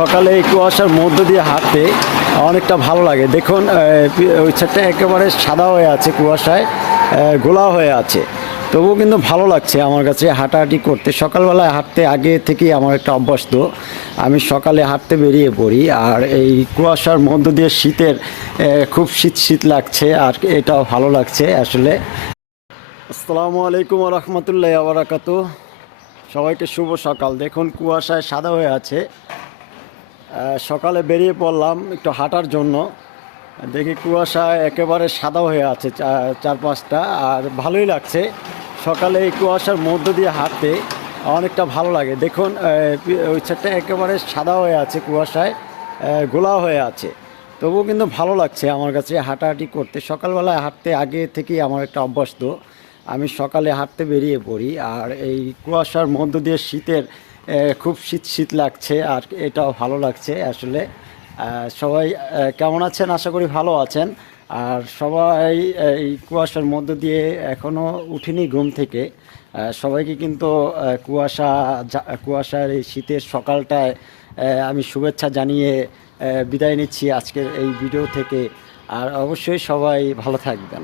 সকালে এই কুয়াশার মধ্য দিয়ে হাঁটতে অনেকটা ভালো লাগে। দেখুন ওই সাইডটা একেবারে সাদা হয়ে আছে, কুয়াশায় গোলা হয়ে আছে, তবুও কিন্তু ভালো লাগছে আমার কাছে হাঁটাহাঁটি করতে। সকালবেলায় হাঁটতে আগে থেকেই আমার একটা অভ্যাস, তো আমি সকালে হাঁটতে বেরিয়ে পড়ি। আর এই কুয়াশার মধ্য দিয়ে শীতের খুব শীত শীত লাগছে, আর এটাও ভালো লাগছে আসলে। আসসালামু আলাইকুম রহমতুল্লাহ বারাকাতু। সবাইকে শুভ সকাল। দেখুন কুয়াশায় সাদা হয়ে আছে। সকালে বেরিয়ে পড়লাম একটু হাঁটার জন্য। দেখি কুয়াশায় একেবারে সাদা হয়ে আছে চারপাশটা, আর ভালোই লাগছে সকালে এই কুয়াশার মধ্য দিয়ে হাঁটতে অনেকটা ভালো লাগে। দেখুন ওই সাইডটা একেবারে সাদা হয়ে আছে, কুয়াশায় গোলা হয়ে আছে, তবুও কিন্তু ভালো লাগছে আমার কাছে হাঁটাহাঁটি করতে। সকালবেলায় হাঁটতে আগে থেকেই আমার একটা অভ্যাস, তো আমি সকালে হাঁটতে বেরিয়ে পড়ি। আর এই কুয়াশার মধ্য দিয়ে শীতের খুব শীত শীত লাগছে, আর এটাও ভালো লাগছে আসলে। সবাই কেমন আছেন? আশা করি ভালো আছেন। আর সবাই এই কুয়াশার মধ্য দিয়ে এখনও উঠিনি ঘুম থেকে। সবাইকে কিন্তু কুয়াশার এই শীতের সকালটায় আমি শুভেচ্ছা জানিয়ে বিদায় নিচ্ছি আজকের এই ভিডিও থেকে। আর অবশ্যই সবাই ভালো থাকবেন।